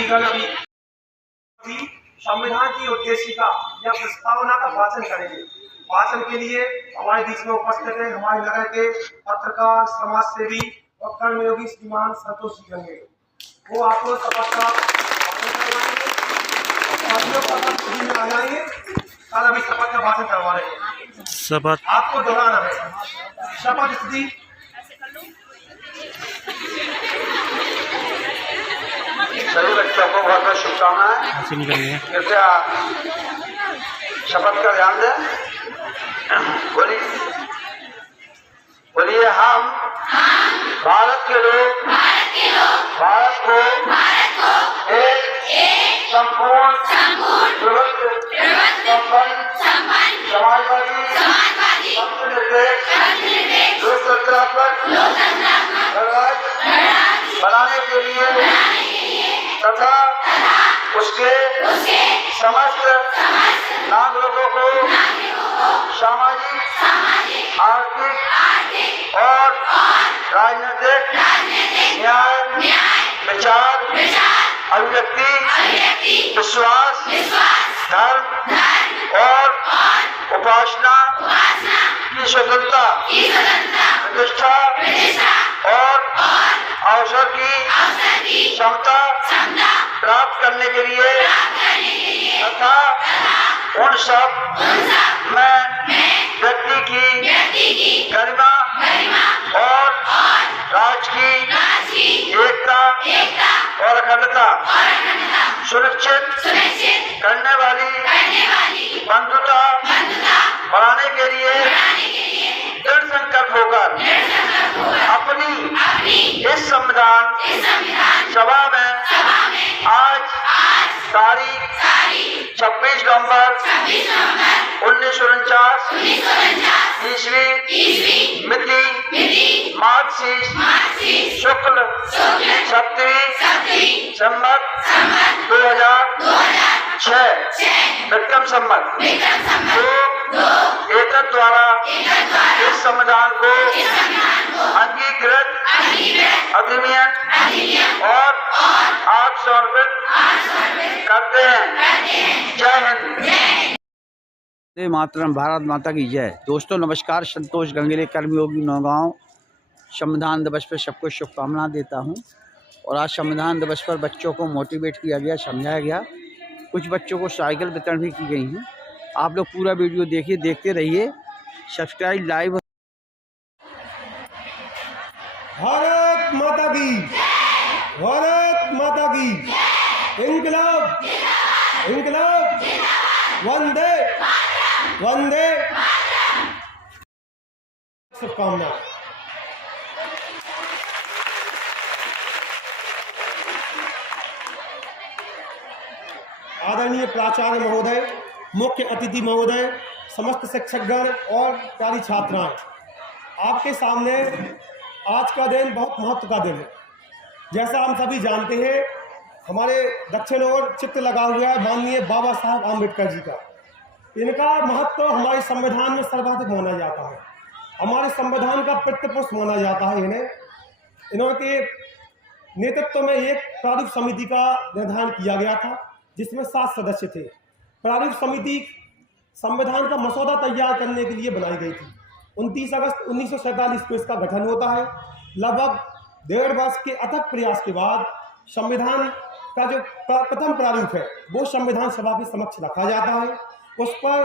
अतिथिगण अभी संविधान की उद्देशिका या प्रस्तावना का वाचन करेंगे। वाचन के लिए हमारे बीच में उपस्थित है हमारे नगर के पत्रकार, समाज सेवी और कर्मयोगी श्रीमान संतोष जी गंगे। वो आपको शपथ का आ जाएंगे। कल अभी शपथ का भाषण करवा रहे हैं। शपथ आपको दोहराना है। शपथ स्थिति सभी बच्चों को बहुत बहुत शुभकामनाएं। कृपया शपथ का ध्यान दें। बोलिए हम भारत के लोग भारत को एक संपूर्ण समाजवादी लोकतंत्रात्मक बनाने के लिए तथा उसके समस्त नागरिकों को सामाजिक, आर्थिक और राजनीतिक न्याय, विचार, अभिव्यक्ति, विश्वास, धर्म और उपासना की स्वतंत्रता, प्रतिष्ठा और अवसर की क्षमता प्राप्त करने के लिए तथा उन सब में व्यक्ति की गरिमा और राज्य की एकता और अखंडता सुनिश्चित करने वाली बंधुता बढ़ाने के लिए दृढ़ संकल्प होकर अपनी इस संविधान सभा में आज तारीख 26 नवंबर 1949 ईस्वी मिति मार्गशीर्ष शुक्ल 7वीं संवत 2006 विक्रम संवत एतद द्वारा इस संविधान को अंगीकृत अधिनियम और आज समर्पित करते हैं। जय हिंद। जय मातरम। भारत माता की जय। दोस्तों नमस्कार। संतोष गंगेले, कर्मयोगी नौगांव। संविधान दिवस पर सबको शुभकामनाएं देता हूं। और आज संविधान दिवस पर बच्चों को मोटिवेट किया गया, समझाया गया। कुछ बच्चों को साइकिल वितरण भी की गई हैं। आप लोग पूरा वीडियो देखिए, देखते रहिए। Subscribe live. भारत माता की, भारत माता की। इंकलाब, इंकलाब, वंदे वंदे। शुभकामनाएं। आदरणीय प्राचार्य महोदय, मुख्य अतिथि महोदय, समस्त शिक्षकगण और प्यारी छात्राएं, आपके सामने आज का दिन बहुत महत्व का दिन है। जैसा हम सभी जानते हैं, हमारे दक्षिण ओर चित्र लगा हुआ है माननीय बाबा साहब आम्बेडकर जी का। इनका महत्व हमारे संविधान में सर्वाधिक माना जाता है। हमारे संविधान का पृष्ठपोषक माना जाता है इन्हें। इन्होंने नेतृत्व में एक प्रारूप समिति का निर्धारण किया गया था जिसमें 7 सदस्य थे। प्रारूप समिति संविधान का मसौदा तैयार करने के लिए बनाई गई थी। 29 अगस्त 1947 को इसका गठन होता है। लगभग 1.5 वर्ष के अथक प्रयास के बाद संविधान का जो प्रथम प्रारूप है वो संविधान सभा के समक्ष रखा जाता है। उस पर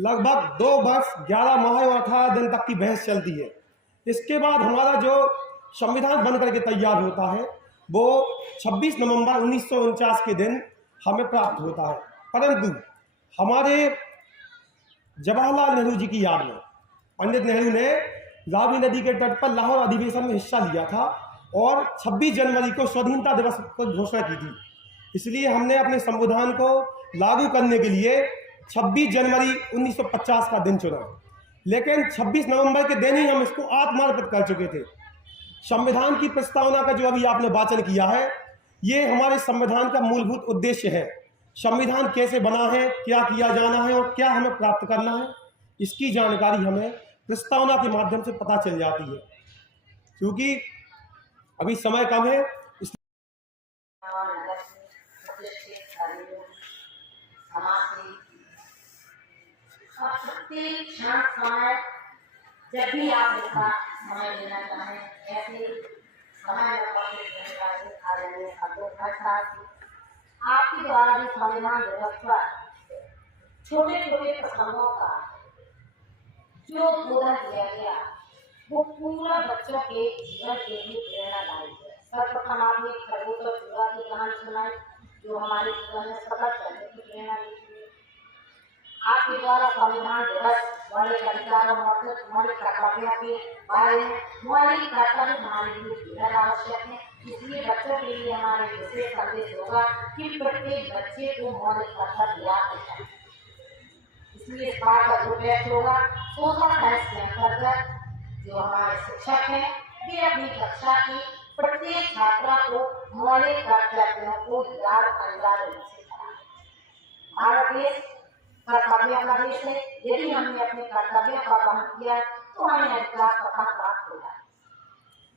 लगभग 2 वर्ष 11 माह और 18 दिन तक की बहस चलती है। इसके बाद हमारा जो संविधान बनकर के तैयार होता है वो 26 नवंबर 1949 के दिन हमें प्राप्त होता है। परंतु हमारे जवाहरलाल नेहरू जी की याद में पंडित नेहरू ने रावी नदी के तट पर लाहौर अधिवेशन में हिस्सा लिया था और 26 जनवरी को स्वाधीनता दिवस को घोषणा की थी। इसलिए हमने अपने संविधान को लागू करने के लिए 26 जनवरी 1950 का दिन चुना। लेकिन 26 नवंबर के दिन ही हम इसको आत्मार्पित कर चुके थे। संविधान की प्रस्तावना का जो अभी आपने वाचन किया है, ये हमारे संविधान का मूलभूत उद्देश्य है। संविधान कैसे बना है, क्या किया जाना है और क्या हमें प्राप्त करना है, इसकी जानकारी हमें प्रस्तावना के माध्यम से पता चल जाती है। क्योंकि अभी समय कम है, प्रत्येक क्षण समय जब भी आप इसका समय लेना चाहें ऐसे समय आपके द्वारा जो संविधान दिवस पर छोटे छोटे प्रसंगों का जो बोधन किया गया वो पूरा बच्चों के जीवन के लिए प्रेरणादायी है। सर्वप्रथम आपने खरगोश और चूहा की कहानी सुनाई जो हमारे जीवन में सफल चलने की प्रेरणा देती है। आपके द्वारा संविधान दिवस मौलिक अधिकार और मौलिक कर्तव्यों के बारे में मौलिक कर्तव्य हमारे लिए बेहद आवश्यक है। इसलिए बच्चों के लिए हमारे विशेष संदेश होगा कि प्रत्येक बच्चे को मौलिक कर्तव्य याद रखना। इसलिए इस बात का जो टेस्ट होगा सोशल साइंस के अंतर्गत जो हमारे शिक्षक हैं वे अपनी कक्षा की प्रत्येक छात्रा को मौलिक कर्तव्यों को याद अनिवार्य रूप से कराएं। भारत देश कर्तव्यों का देश है। यदि हमने अपने कर्तव्यों का पालन किया तो हमें अधिकार पता प्राप्त होगा।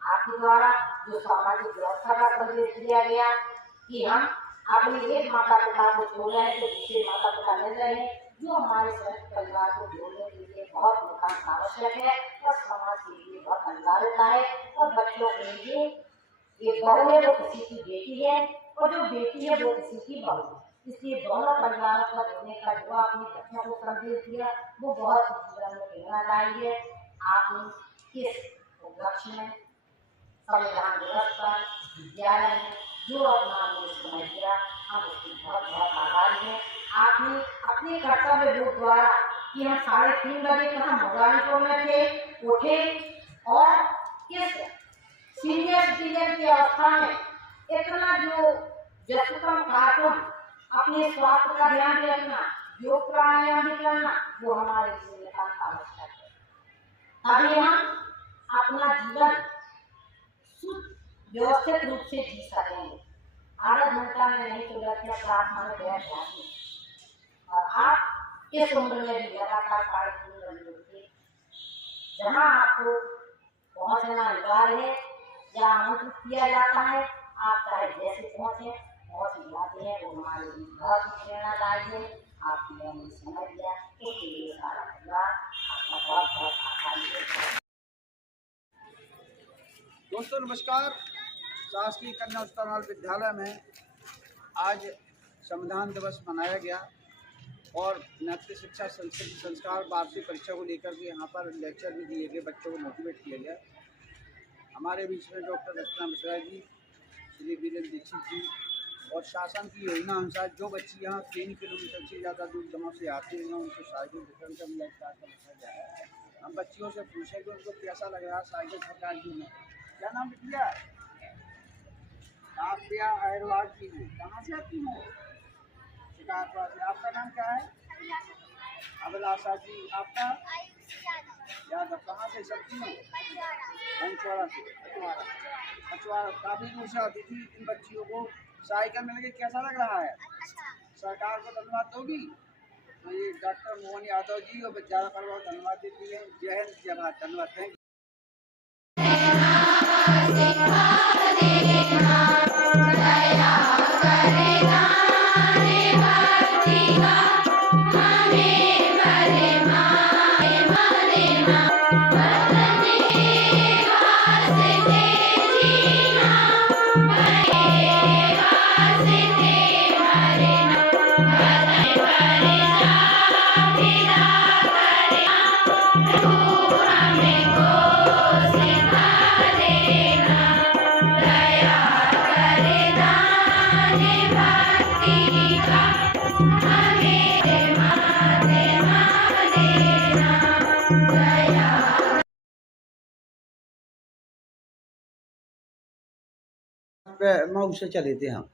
आपके द्वारा जो सामाजिक व्यवस्था का संदेश दिया गया कि हम अपने एक माता पिता को छोड़ रहे हैं तो दूसरे माता पिता मिल रहे हैं जो हमारे संयुक्त परिवार को जोड़ने के लिए बहुत नितांत आवश्यक है और समाज के लिए बहुत अनिवार्यता है। और बच्चों के लिए ये बहू है वो किसी की बेटी है और जो बेटी है वो किसी की बहू है। इसलिए दोनों परिवारों का जोड़ने का जो आपने बच्चों को संदेश दिया वो बहुत जीवन में प्रेरणादायी है। आपने इस उपलक्ष्य में संविधान दिवस पर विद्यालय में जो अपना समय दिया हम उसके बहुत बहुत आभारी हैं। आपने अपने कर्तव्य बोध द्वारा कि हम 3:30 बजे तक हम मुगालिपुर में थे उठे और इस सीनियर सिटीजन की अवस्था में इतना जो व्यस्ततम कार्टून अपने स्वास्थ्य का ध्यान रखना योग प्राणायाम भी करना वो हमारे लिए आवश्यक है। तभी हम अपना जीवन व्यवस्थित रूप से जी सकेंगे। आधा घंटा में नहीं तो लड़कियां प्रार्थना में बैठ जाती हैं और आप इस उम्र में भी लगातार 3:30 बजे उठिए। जहाँ आपको पहुँचना अनिवार्य है या आमंत्रित किया जाता है आप चाहे जैसे पहुँच जाते हैं वो हमारे लिए बहुत प्रेरणादायी है। आपने हमें समझ लिया इसके लिए सारा परिवार आपका बहुत बहुत आभारी है। दोस्तों नमस्कार। शासकीय कन्या उच्चतर विद्यालय में आज संविधान दिवस मनाया गया और नैतिक शिक्षा संस्कार वार्षिक परीक्षा को लेकर के यहाँ पर लेक्चर भी दिए गए, बच्चों को मोटिवेट किया गया। हमारे बीच में डॉक्टर रचना मिश्रा जी, श्री वीरेंद्र दीक्षित जी और शासन की योजना अनुसार जो बच्चे यहाँ 3 किलोमीटर से ज़्यादा दूर गाँव से आते हैं उनको साइकिल वितरण का मिला रखा जाए। हम बच्चियों से पूछेंगे उनको कैसा लग रहा है साइकिल सरकार की में। क्या नाम बिटिया? आप क्या अहरवाल की हैं? कहाँ से आती हो? शिकारपुर से। आपका नाम क्या है? अभिलाषा जी। आपका? यादव। कहाँ से सकती हो? पंचवाड़ा से। पंचवाड़ा काफ़ी दूर से आती थी। इन बच्चियों को साइकिल मिल के कैसा लग रहा है? सरकार को धन्यवाद दोगी? तो ये डॉक्टर मोहन यादव जी और विद्यालय पर बहुत धन्यवाद देती है। जय हिंद जय भारत। धन्यवाद। Thank you. मऊ से चले थे हम।